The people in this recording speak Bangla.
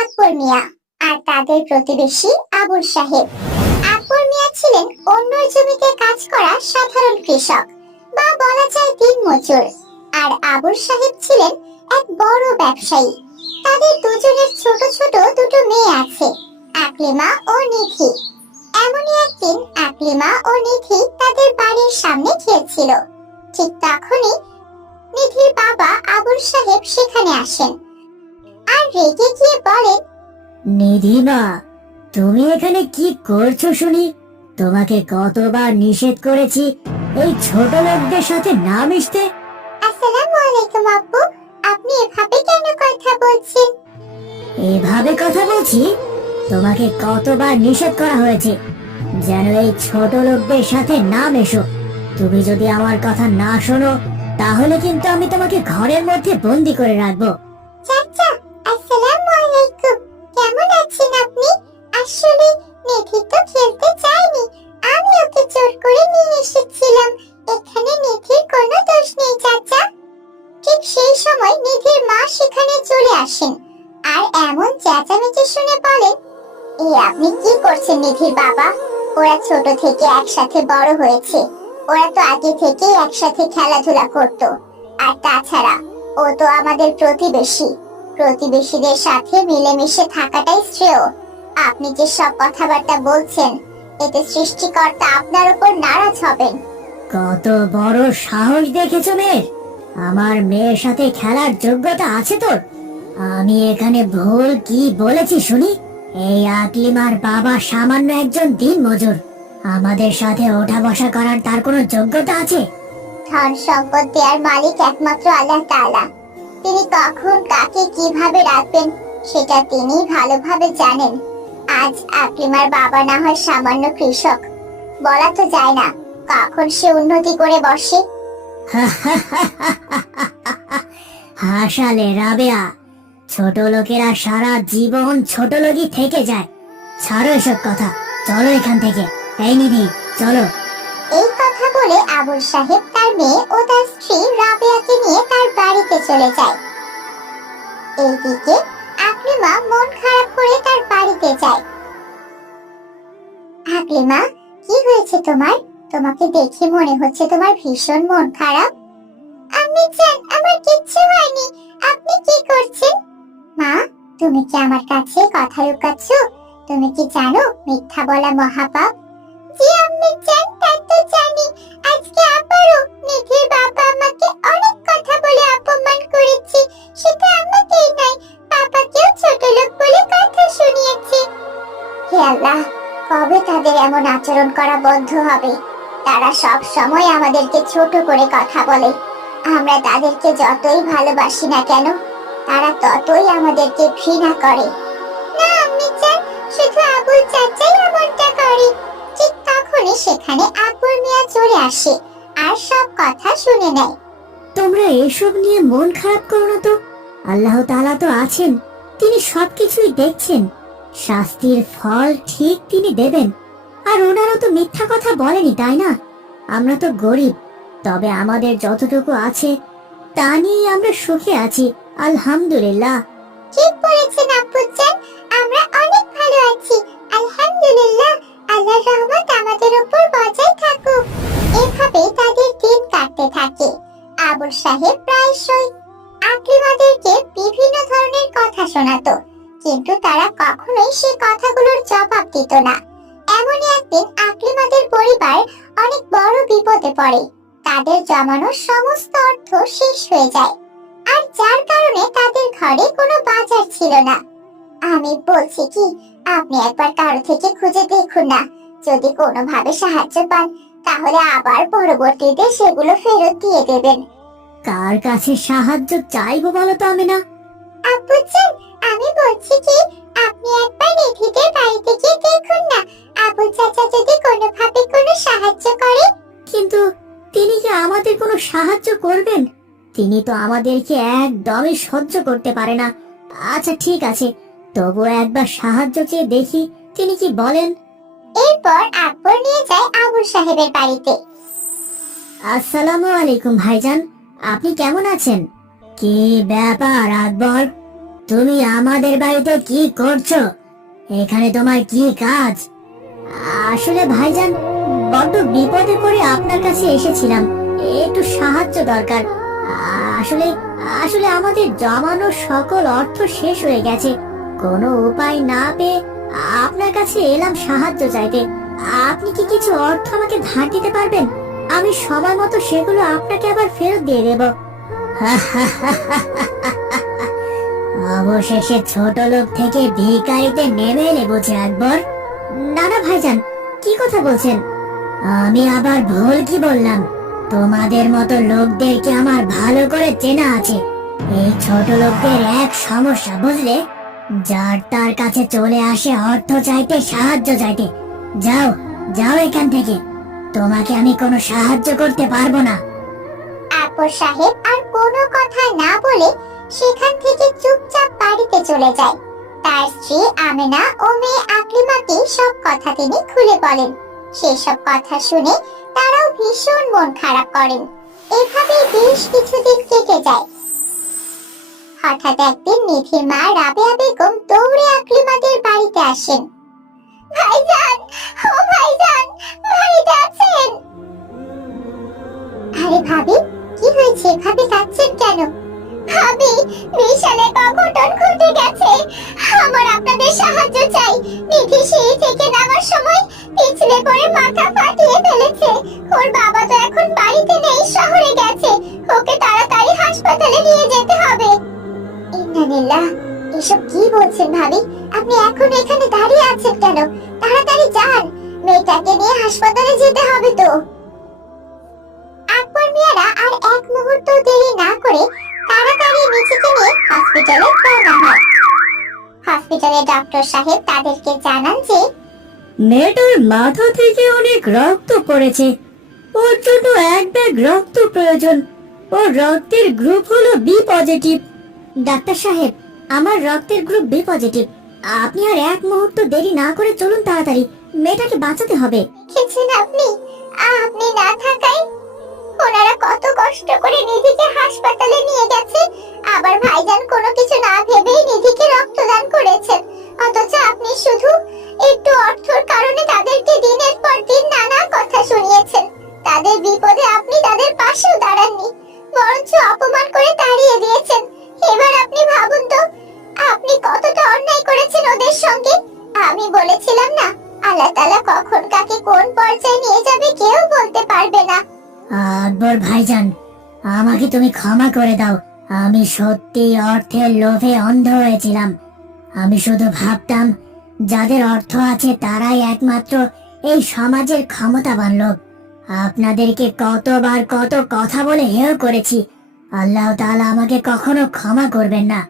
আকবর মিয়া আর তাদের প্রতিবেশী আবুল সাহেব। আকবর মিয়া ছিলেন অন্য জমিতে কাজ করা সাধারণ কৃষক বা বলা যায় দিনমজুর, আর আবুল সাহেব ছিলেন এক বড় ব্যবসায়ী। তাদের দুজনের ছোট ছোট দুটো মেয়ে আছে, আকলিমা ও নিধি। এমনই একদিন আকলিমা ও নিধি তাদের বাড়ির সামনে খেলছিল। ঠিক তখনই নিধির বাবা আবুল সাহেব সেখানে আসেন আর রেগে গিয়ে বলেন, নিধিমা, তুমি এখানে কি করছো শুনি? তোমাকে কতবার নিষেধ করেছি এই ছোট লোকদের সাথে না মিশতে। আসসালামু আলাইকুম আব্বু, আপনি এভাবে কেন কথা বলছেন? এভাবে কথা বলছি? তোমাকে কতবার নিষেধ করা হয়েছে যেন এই ছোট লোকদের সাথে না মেশো। তুমি যদি আমার কথা না শোনো তাহলে কিন্তু আমি তোমাকে ঘরের মধ্যে বন্দি করে রাখবো। চাচা, আসসালামু আলাইকুম, কেমন আছেন আপনি? আসলে নিধি তো খেলতে চায়নি, আমি ওকে জোর করে নিয়ে এসেছিলাম। এখানে নিধির কোনো দোষ নেই চাচা। ঠিক সেই সময় নিধির মা সেখানে চলে আসেন আর এমন চেঁচামেচি শুনে বলেন, আপনি কি করছেন নিধির বাবা? ওরা ছোট থেকে একসাথে বড় হয়েছে, ওরা তো আগে থেকেই একসাথে খেলাধুলা করত। আর তাছাড়া ও তো আমাদের প্রতিবেশী, প্রতিবেশীদের সাথে মিলেমিশে থাকাটাই শ্রেয়। আপনি যে সব কথাবার্তা বলছেন, এতে সৃষ্টিকর্তা আপনার উপর নারাজ হবেন। কত বড় সাহস দেখেছো মেয়ের! আমার মেয়ের সাথে খেলার যোগ্যতা আছে তোর? আমি এখানে ভুল কি বলেছি শুনি? এই আকলিমার বাবা সামান্য একজন দিনমজুর, আমাদের সাথে ওঠা বসা করার তার কোনো যোগ্যতা আছে? ধন সম্পদ দেওয়ার মালিক একমাত্র আল্লাহ তাআলা। তিনি কখন কাকে কিভাবে রাখবেন সেটা তিনি ভালোভাবে জানেন। আজ আকলিমার বাবা না হয় সামান্য কৃষক, বলা তো যায় না কখন সে উন্নতি করে বসে। হাসালে রাবেয়া, ছোট লোকেরা সারা জীবন ছোট লোকই থেকে যায়। ছাড়ো এসব কথা, চলো এখান থেকে। এই নিধি, চলো। এই কথা বলে আবুল সাহেব তার মেয়ে ও তার স্ত্রী রাবেয়াকে নিয়ে তার বাড়িতে চলে যায়। এইদিকে আকলিমা মন খারাপ করে তার বাড়িতে যায়। আকলিমা, কি হয়েছে তোমার? তোমাকে দেখে মনে হচ্ছে তোমার ভীষণ মন খারাপ। আম্মি জান, আমার কিচ্ছু হয়নি, আপনি কি করছেন? মা, তুমি কি আমার কাছে কথা লুকাচ্ছ? তুমি কি জানো মিথ্যা বলা মহাপাপ? জি আম্মি জান, তা তো জানি। আজকে আবারও নিধির বাবা আমাকে অনেক কথা বলে অপমান করেছে। সেটা আমাকেই নয়, বাবাকেও ছোট লোক বলে কথা শুনিয়েছে। হে আল্লাহ, কবে তাদের এমন আচরণ করা বন্ধ হবে? তারা সব সময় আমাদেরকে ছোট করে কথা বলে। আমরা তাদেরকে যতই ভালোবাসি না কেন, তারা ততই আমাদেরকে ঘৃণা করে। না আম্মি জান, শুধু আবুল চাচাই এমনটা করে। ঠিক তখনই সেখানে আকবর মিয়া চলে আসে আর সব কথা শুনে নেয়। তোমরা এসব নিয়ে মন খারাপ করো না তো। আল্লাহ তাআলা তো আছেন, তিনি সবকিছুই দেখছেন। শাস্তির ফল ঠিক তিনি দেবেন। আর ওনারা তো মিথ্যা কথা বলেনি, তাই না? আমরা তো গরিব, তবে আমাদের যতটুকু আছে তা নিয়ে আমরা সুখে আছি, আলহামদুলিল্লাহ। ঠিক বলেছেন আব্বুজান, আমরা অনেক ভালো আছি, আলহামদুলিল্লাহ। আল্লাহর রহমত আমাদের উপর বজায় থাকুক। এভাবে তাদের দিন কাটতে থাকে। আবুল সাহেব প্রায়শই আকলিমাদেরকে বিভিন্ন ধরনের কথা শোনাতো, কিন্তু তারা কখনোই সে কথাগুলোর জবাব দিত না। এমনই একদিন আকলিমাদের পরিবার অনেক বড় বিপদে পড়ে। তাদের জমানো সমস্ত অর্থ শেষ হয়ে যায়, আর যার কারণে তাদের ঘরে কোনো বাজার ছিল না। আমি বলছি কি, আপনি একবার কারো থেকে খুঁজে দেখুন না, যদি কোনোভাবে সাহায্য পান তাহলে আবার পরবর্তীতে সেগুলো ফেরত দিয়ে দেবেন। কার কাছে সাহায্য চাইবো বলো তো আমিনা? আব্বুজান, আমি বলছি কি, আপনি একবার নিধিদের বাড়িতে গিয়ে দেখুন না, আবুল চাচা যদি কোনোভাবে কোনো সাহায্য করে। কিন্তু তিনি কি আমাদের কোনো সাহায্য করবেন? তিনি তো আমাদেরকে একদমই সহ্য করতে পারে না। আচ্ছা ঠিক আছে, তবুও একবার সাহায্য চেয়ে দেখি তিনি কি বলেন। এরপর আকবর নিয়ে যায় আবুল সাহেবের বাড়িতে। আসসালামু আলাইকুম ভাইজান, আপনি কেমন আছেন? কি ব্যাপার আকবর, তুমি আমাদের বাড়িতে কি করছো? এখানে তোমার কি কাজ? আসলে ভাইজান, বড্ড বিপদে পড়ে আপনার কাছে এসেছিলাম, একটু সাহায্য দরকার। আসলে আসলে আমাদের জমানো সকল অর্থ শেষ হয়ে গেছে। কোনো উপায় না পেয়ে আপনার কাছে এলাম সাহায্য চাইতে। আপনি কি কিছু অর্থ আমাকে ধার দিতে পারবেন? আমি সময় মতো সেগুলো আপনাকে আবার ফেরত দিয়ে দেব। অবশেষে ছোট লোক থেকে ভিখারিতে নেমে এলে বুঝি আকবর? না না ভাইজান, কি কথা বলছেন? আমি আবার ভুল কি বললাম? তোমাদের মতো লোকদেরকে আমার ভালো করে চেনা আছে। এই ছোট লোকদের এক সমস্যা, বুঝলে? যার তার কাছে চলে আসে অর্থ চাইতে, সাহায্য চাইতে। যাও যাও এখান থেকে, তোমাকে আমি কোনো সাহায্য করতে পারবো না। আকবর সাহেব আর কোনো কথা না বলে সেখান থেকে চুপচাপ বাড়িতে চলে যায়। তার স্ত্রী আমেনা ও মেয়ে আকলিমাকে সব কথা তিনি খুলে বলেন। সেসব কথা শুনে তারাও ভীষণ মন খারাপ করেন। এভাবে বেশ কিছুদিন কেটে যায়। হঠাৎ একদিন নিধির মা রাবেয়া বেগম দৌড়ে আকলিমাদের বাড়িতে আসেন। ভাইজান, ও ভাইজান, বাড়িতে আছেন? আরে ভাবি, কি হয়েছে? ভাবি কাঁদছেন কেন? ভাবি, বিশাল এক অঘটন ঘটে গেছে। আমার আপনাদের সাহায্য চাই। নিধি সিঁড়ি থেকে নামার সময় পিছলে পড়ে মাথা ফাটিয়ে ফেলেছে। ওর বাবা তো এখন বাড়িতে নেই, শহরে গেছে। ওকে তাড়াতাড়ি হাসপাতালে নিয়ে যেতে হবে। ইন্নালিল্লাহ, এসব কি বলছেন ভাবি? আপনি এখন এখানে দাঁড়িয়ে আছেন কেন? তাড়াতাড়ি যান, মেয়েটাকে নিয়ে হাসপাতালে যেতে হবে তো। আকবর মিয়ারা আর এক মুহূর্ত দেরি না করে তাড়াতাড়ি নিধিকে নিয়ে হসপিটালে রওনা হয়। হসপিটালে ডক্টর সাহেব তাদেরকে জানান যে মেয়েটার মাথা থেকে অনেক রক্ত পড়েছে, ওর জন্য এক ব্যাগ রক্ত প্রয়োজন। ওর রক্তের গ্রুপ হলো বি পজিটিভ। ডাক্তার সাহেব, আমার রক্তের গ্রুপ বি পজিটিভ। আপনি আর এক মুহূর্ত দেরি না করে চলুন তাড়াতাড়ি, মেয়েটাকে বাঁচাতে হবে। দেখেছেন আপনি, আপনি না থাকায় ওনারা কত কষ্ট করে নিধিকে হাসপাতালে নিয়ে গেছে। আবার ভাইজান কোনো কিছু না ভেবেই নিধিকে রক্তদান করেছেন। অথচ আপনি শুধু একটু অর্থের কারণে তাদেরকে দিনের পর দিন নানা কথা শুনিয়েছেন। তাদের বিপদে আপনি তাদের পাশেও দাঁড়াননি, বরঞ্চ অপমান করে তাড়িয়ে দিয়েছেন। এবার আপনি ভাবুন তো, আপনি কতটা অন্যায় করেছেন ওদের সঙ্গে। আমি বলেছিলাম না, আল্লাহ তাআলা কখন কাকে কোন পর্যায়ে নিয়ে যাবে কেউ বলতে পারবে না। আকবর ভাইজান, আমাকে তুমি ক্ষমা করে দাও। আমি সত্যি অর্থের লোভে অন্ধ হয়েছিলাম। আমি শুধু ভাবতাম যাদের অর্থ আছে তারাই একমাত্র এই সমাজের ক্ষমতাবান লোক। আপনাদেরকে কতবার কত কথা বলে হেয় করেছি। আল্লাহ তাআলা আমাকে কখনো ক্ষমা করবেন না।